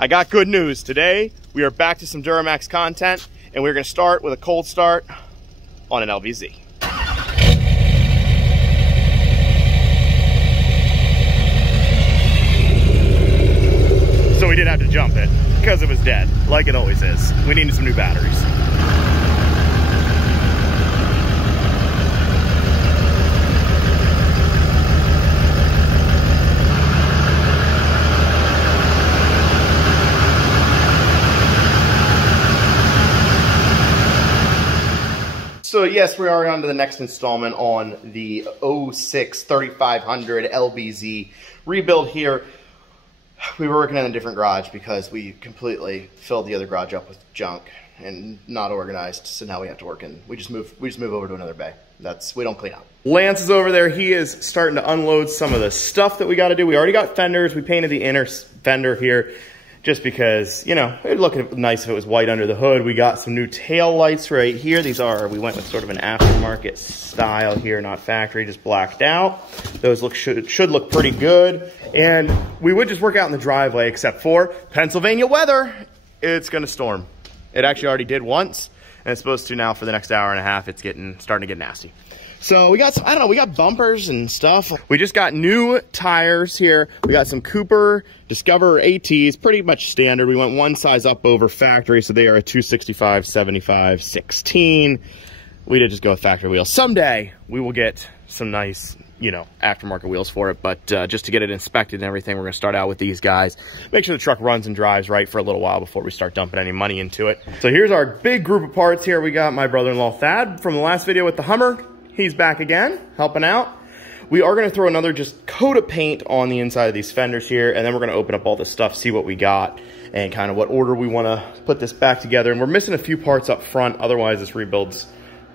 I got good news. Today, we are back to some Duramax content, and we're gonna start with a cold start on an LBZ. So we did have to jump it because it was dead, like it always is. We needed some new batteries. So yes, we are on to the next installment on the 06 3500 LBZ rebuild here. We were working in a different garage because we completely filled the other garage up with junk and not organized. So now we have to work in. We just move over to another bay. We don't clean up. Lance is over there. He is starting to unload some of the stuff that we got to do. We already got fenders. We painted the inner fender here, just because, you know, it'd look nice if it was white under the hood. We got some new tail lights right here. We went with sort of an aftermarket style here, not factory, just blacked out. Those should look pretty good. And we would just work out in the driveway, except for Pennsylvania weather. It's gonna storm. It actually already did once, and it's supposed to now for the next hour and a half. It's starting to get nasty. So we got some, I don't know, we got bumpers and stuff. We just got new tires here. We got some Cooper Discover ATs, pretty much standard. We went one size up over factory, so they are a 265, 75, 16. We did just go with factory wheels. Someday we will get some nice, you know, aftermarket wheels for it, but just to get it inspected and everything, we're gonna start out with these guys. Make sure the truck runs and drives right for a little while before we start dumping any money into it. So here's our big group of parts here. We got my brother-in-law Thad from the last video with the Hummer. He's back again, helping out. We are gonna throw another just coat of paint on the inside of these fenders here, and then we're gonna open up all this stuff, see what we got, and kind of what order we wanna put this back together. And we're missing a few parts up front, otherwise this rebuild's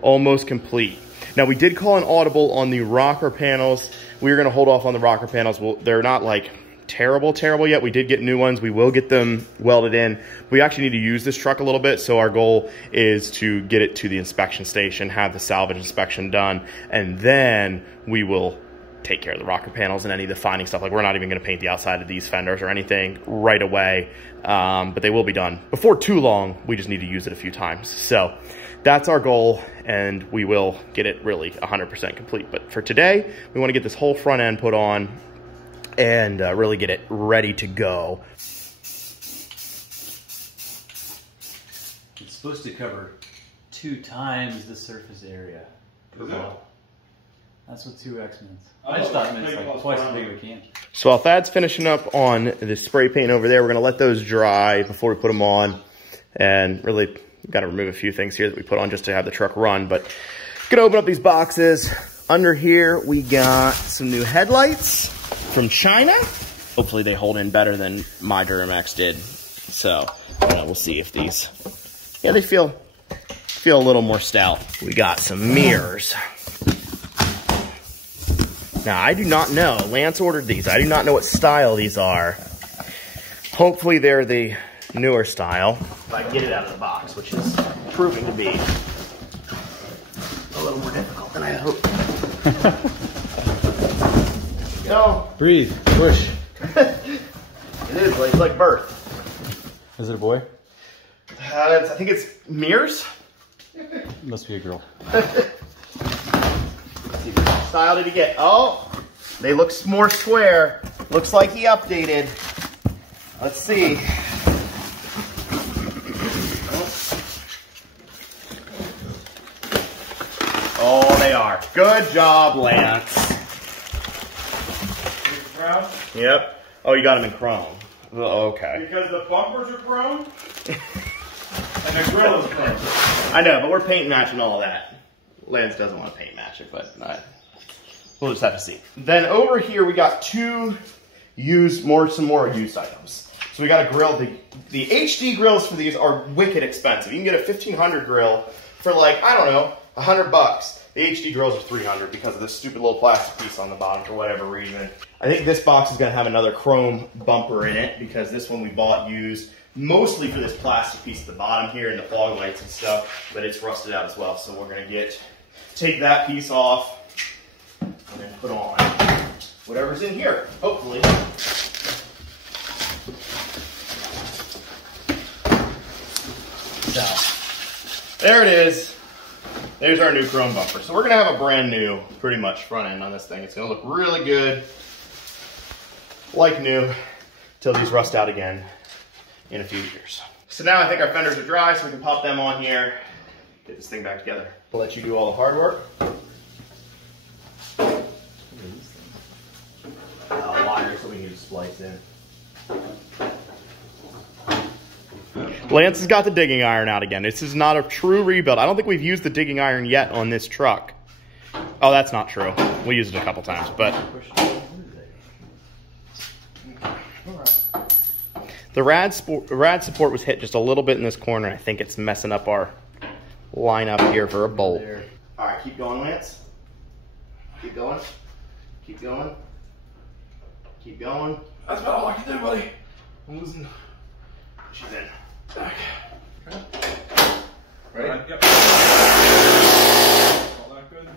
almost complete. Now we did call an audible on the rocker panels. We were gonna hold off on the rocker panels. Well, they're not like terrible yet. We did get new ones. We will get them welded in. We actually need to use this truck a little bit, so our goal is to get it to the inspection station, have the salvage inspection done, and then we will take care of the rocker panels and any of the finding stuff. Like, we're not even going to paint the outside of these fenders or anything right away, but they will be done before too long. We just need to use it a few times. So that's our goal, and we will get it really 100% complete. But for today, we want to get this whole front end put on and really get it ready to go. It's supposed to cover 2 times the surface area per ball. That's what 2x means. I just thought it meant like twice as big as we can. So while Thad's finishing up on the spray paint over there, we're gonna let those dry before we put them on, and really gotta remove a few things here that we put on just to have the truck run. But gonna open up these boxes. Under here, we got some new headlights from China. Hopefully they hold in better than my Duramax did. So we'll see if these, yeah, they feel a little more stout. We got some mirrors. Now I do not know, Lance ordered these. I do not know what style these are. Hopefully they're the newer style. If I get it out of the box, which is proving to be a little more difficult than I had hoped. No. Breathe. Push. It is like birth. Is it a boy? I think it's mirrors. Must be a girl. Let's see, what style did he get? Oh, they look more square. Looks like he updated. Let's see. Oh, they are. Good job, Lance. Yep. Oh, you got them in chrome. Oh, okay. Because the bumpers are chrome and the grill is chrome. I know, but we're paint matching all that. Lance doesn't want to paint match it, but we'll just have to see. Then over here we got some more used items. So we got a grill. The HD grills for these are wicked expensive. You can get a 1500 grill for like, I don't know, $100. The HD grills are $300 because of this stupid little plastic piece on the bottom for whatever reason. I think this box is gonna have another chrome bumper in it because this one we bought used mostly for this plastic piece at the bottom here and the fog lights and stuff, but it's rusted out as well. So we're gonna take that piece off and then put on whatever's in here, hopefully. There it is. There's our new chrome bumper. So we're gonna have a brand new, pretty much, front end on this thing. It's gonna look really good, like new, till these rust out again in a few years. So now I think our fenders are dry, so we can pop them on here, get this thing back together. I'll let you do all the hard work. Wires that we need to splice in. Lance has got the digging iron out again. This is not a true rebuild. I don't think we've used the digging iron yet on this truck. Oh, that's not true. We used it a couple times, but the rad support was hit just a little bit in this corner. I think it's messing up our line up here for a bolt. All right, keep going, Lance. Keep going. Keep going. Keep going. That's about all I can do, buddy. I'm losing. She's in. Okay. Ready? Yep. All that good?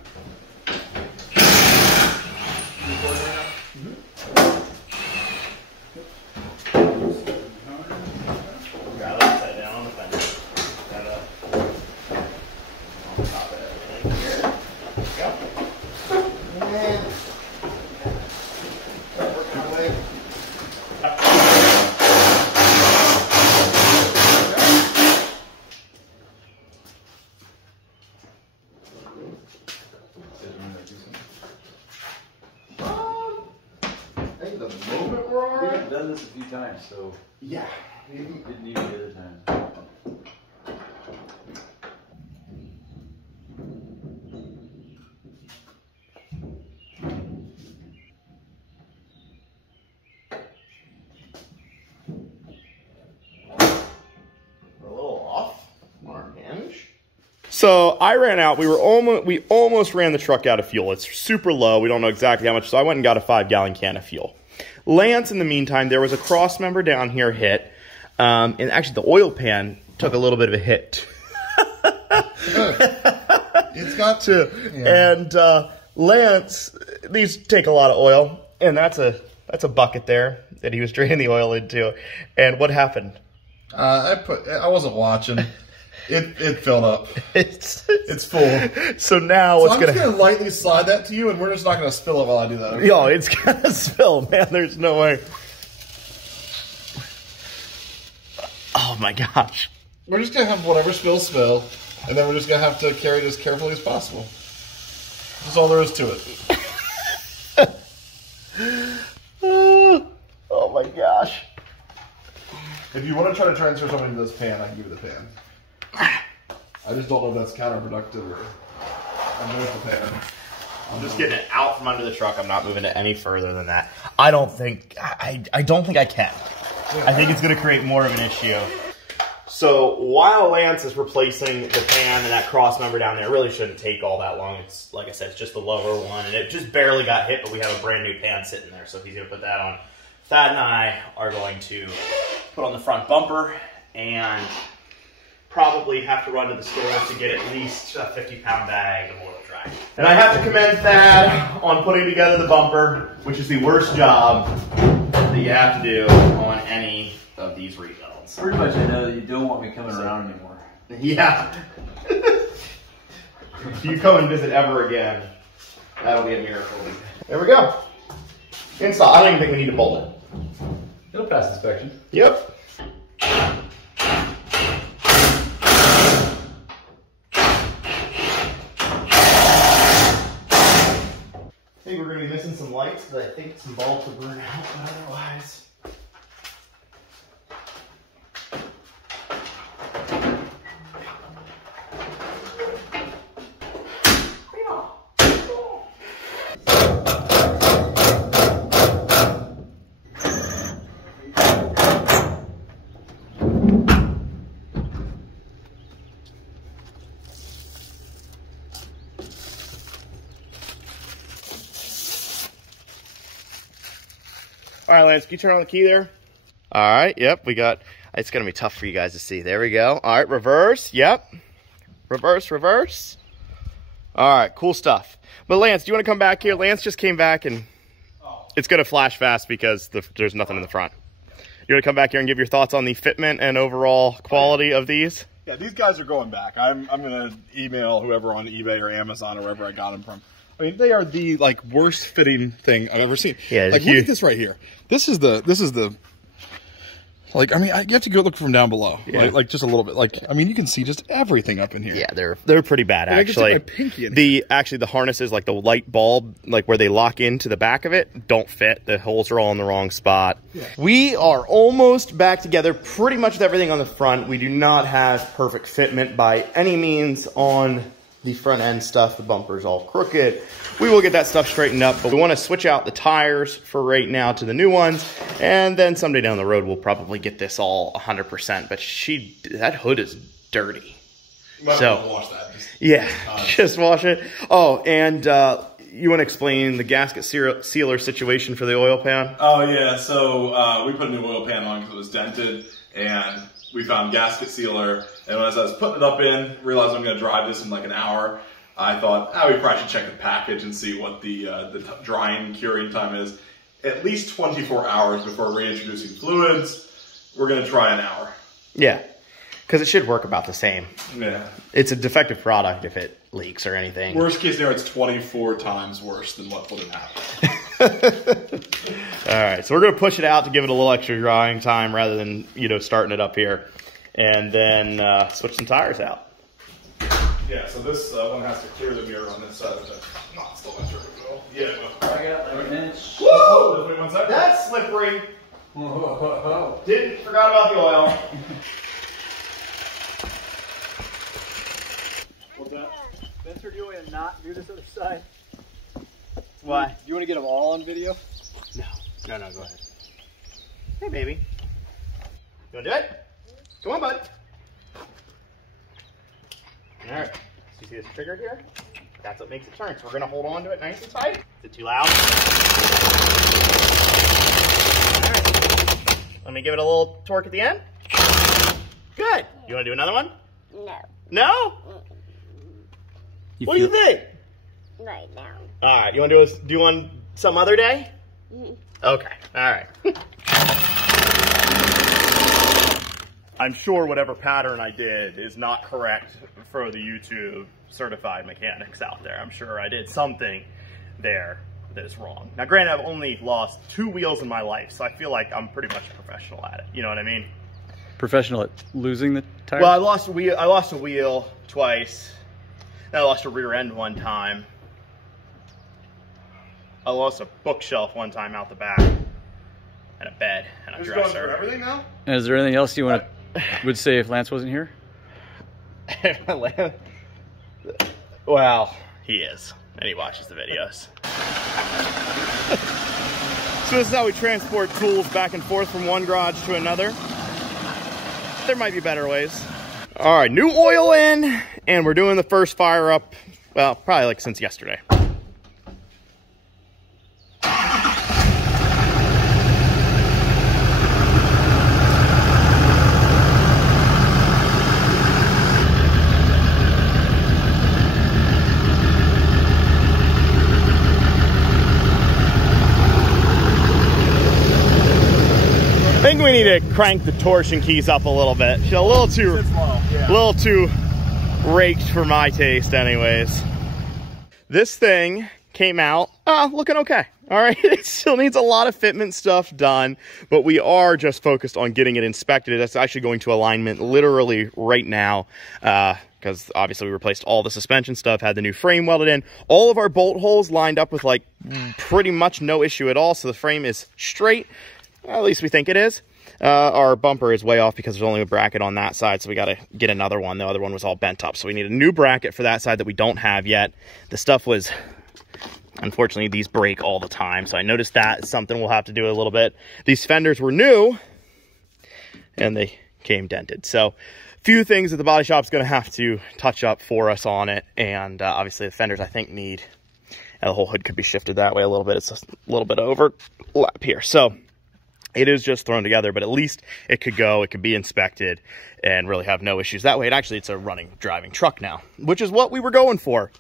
Grab it upside down on the fender. Grab it up. On top of everything here. There we go. And work my way. We've done this a few times, so Yeah. didn't need it the other time. We're a little off on our hinge. So I ran out. We almost ran the truck out of fuel. It's super low. We don't know exactly how much. So I went and got a 5-gallon can of fuel. Lance, in the meantime, there was a cross member down here hit, and actually the oil pan took a little bit of a hit. It's got to. Yeah. And Lance, these take a lot of oil, and that's a bucket there that he was draining the oil into. And what happened? I wasn't watching. It filled up. It's full. So now I'm just gonna lightly slide that to you, and we're just not gonna spill it while I do that. Okay? Yo, it's gonna spill, man. There's no way. Oh my gosh. We're just gonna have whatever spills spill, and then we're just gonna have to carry it as carefully as possible. That's all there is to it. Oh my gosh. If you want to try to transfer something to this pan, I can give you the pan. I just don't know if that's counterproductive or. There's the pan. I'm just getting it out from under the truck. I'm not moving it any further than that. I don't think I don't think I can. I think it's going to create more of an issue. So while Lance is replacing the pan and that cross member down there, it really shouldn't take all that long. It's, like I said, it's just the lower one, and it just barely got hit, but we have a brand new pan sitting there, so he's going to put that on. Thad and I are going to put on the front bumper and probably have to run to the store to get at least a 50-pound bag of oil dry. And I have to commend Thad on putting together the bumper, which is the worst job that you have to do on any of these rebuilds. Pretty much I know that you don't want me coming around anymore. Yeah. If you come and visit ever again, that'll be a miracle. There we go. Install. I don't even think we need to bolt it. It'll pass inspection. Yep. I think we're going to be missing some lights because I think some bulbs will burn out, but otherwise. All right, Lance, can you turn on the key there? All right, yep, we got, it's gonna be tough for you guys to see. There we go. All right, reverse, yep. Reverse, reverse. All right, cool stuff. But Lance, do you wanna come back here? Lance just came back and it's gonna flash fast because there's nothing in the front. You wanna come back here and give your thoughts on the fitment and overall quality of these? Yeah, these guys are going back. I'm gonna email whoever on eBay or Amazon or wherever I got them from. I mean, they are the like worst fitting thing I've ever seen. Yeah, like look at this right here. This is the. Like, I mean, you have to go look from down below, yeah. like just a little bit. Like, I mean, you can see just everything up in here. Yeah, they're pretty bad, actually. I can see my pinky in here. Actually, the harnesses, like the light bulb, like where they lock into the back of it, don't fit. The holes are all in the wrong spot. Yeah. We are almost back together, pretty much with everything on the front. We do not have perfect fitment by any means on the front end stuff. The bumper's all crooked. We will get that stuff straightened up, but we want to switch out the tires for right now to the new ones, and then someday down the road we'll probably get this all 100%. But that hood is dirty. So wash that. Just wash it. Oh, and you want to explain the gasket sealer situation for the oil pan? Oh yeah, so we put a new oil pan on because it was dented, and we found gasket sealer. And as I was putting it up in, realized I'm going to drive this in like an hour. I thought, we probably should check the package and see what the drying curing time is. At least 24 hours before reintroducing fluids. We're going to try an hour. Yeah, because it should work about the same. Yeah. It's a defective product if it leaks or anything. Worst case scenario, it's 24 times worse than what would have happened. All right, so we're going to push it out to give it a little extra drying time rather than, starting it up here. And then switch some tires out. Yeah, so this one has to clear the mirror on this side of the still not sure if it will. Yeah, well. I got like an inch. Woo! Wait 1 second. That's slippery. Whoa. Forgot about the oil. What's that? Spencer, do you want to not do this other side? Why? Do you want to get them all on video? No, go ahead. Hey, baby. You want to do it? Come on, bud. All right. So you see this trigger here? That's what makes it turn. So we're going to hold on to it nice and tight. Is it too loud? All right. Let me give it a little torque at the end. Good. You want to do another one? No. No? What do you think? Right now. All right. You want to do one some other day? Mm-hmm. Okay. All right. I'm sure whatever pattern I did is not correct for the YouTube certified mechanics out there. I'm sure I did something there that is wrong. Now, granted, I've only lost 2 wheels in my life, so I feel like I'm pretty much a professional at it. You know what I mean? Professional at losing the tires? Well, I lost a wheel twice. Then I lost a rear end one time. I lost a bookshelf one time out the back, and a bed, and a dresser. Going through everything now? And is there anything else you would say if Lance wasn't here? Well, he is, and he watches the videos. So this is how we transport tools back and forth from one garage to another. There might be better ways. All right, new oil in, and we're doing the first fire up, well, probably like since yesterday. I think we need to crank the torsion keys up a little bit. She's a little too raked for my taste anyways. This thing came out looking okay. All right, it still needs a lot of fitment stuff done, but we are just focused on getting it inspected. It's actually going to alignment literally right now because obviously we replaced all the suspension stuff, had the new frame welded in. All of our bolt holes lined up with like pretty much no issue at all, so the frame is straight. At least we think it is. Our bumper is way off because there's only a bracket on that side, so we got to get another one. The other one was all bent up, so we need a new bracket for that side that we don't have yet. The stuff was, unfortunately, these break all the time, so I noticed that is something we'll have to do a little bit. These fenders were new, and they came dented. So, few things that the body shop's going to have to touch up for us on it, and obviously the fenders, I think, need, the whole hood could be shifted that way a little bit. It's a little bit overlap here, so it is just thrown together, but at least it could go, it could be inspected, and really have no issues. That way, it's a running, driving truck now, which is what we were going for.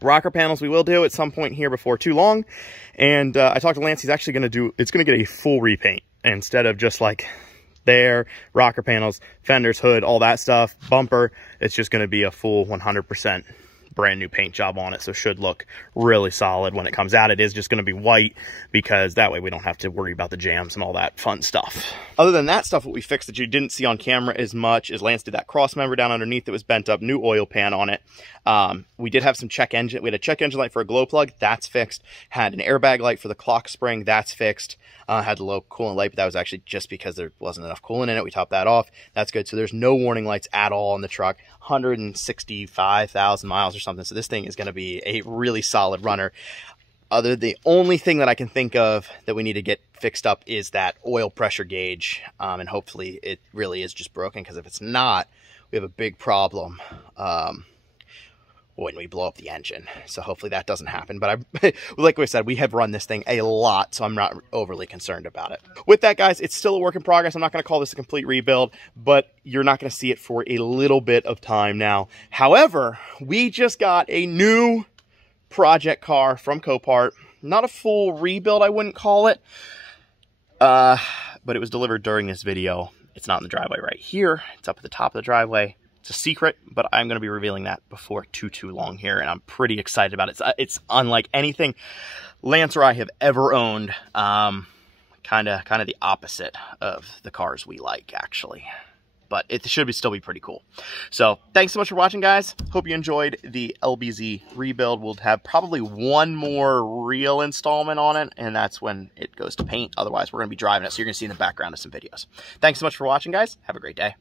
Rocker panels we will do at some point here before too long, and I talked to Lance, he's actually going to do, it's going to get a full repaint, instead of just like there, rocker panels, fenders, hood, all that stuff, bumper. It's just going to be a full 100% brand new paint job on it, so should look really solid when it comes out. It is just going to be white because that way we don't have to worry about the jams and all that fun stuff. Other than that stuff, what we fixed that you didn't see on camera as much is Lance did that cross member down underneath that was bent up, new oil pan on it. We did have some check engine. We had a check engine light for a glow plug, that's fixed. Had an airbag light for the clock spring, that's fixed. Had the low coolant light, but that was actually just because there wasn't enough coolant in it. We topped that off. That's good. So there's no warning lights at all on the truck. 165,000 miles or something. So this thing is going to be a really solid runner. The only thing that I can think of that we need to get fixed up is that oil pressure gauge. And hopefully it really is just broken, because if it's not, we have a big problem when we blow up the engine. So hopefully that doesn't happen. But like we said, we have run this thing a lot, so I'm not overly concerned about it. With that, guys, it's still a work in progress. I'm not going to call this a complete rebuild, but you're not going to see it for a little bit of time now. However, we just got a new project car from Copart. Not a full rebuild, I wouldn't call it. But it was delivered during this video. It's not in the driveway right here. It's up at the top of the driveway. It's a secret, but I'm going to be revealing that before too long here, and I'm pretty excited about it. It's unlike anything Lance or I have ever owned. Kind of the opposite of the cars we like, actually. But it should still be pretty cool. So thanks so much for watching, guys. Hope you enjoyed the LBZ rebuild. We'll have probably one more real installment on it, and that's when it goes to paint. Otherwise, we're going to be driving it, so you're going to see in the background of some videos. Thanks so much for watching, guys. Have a great day.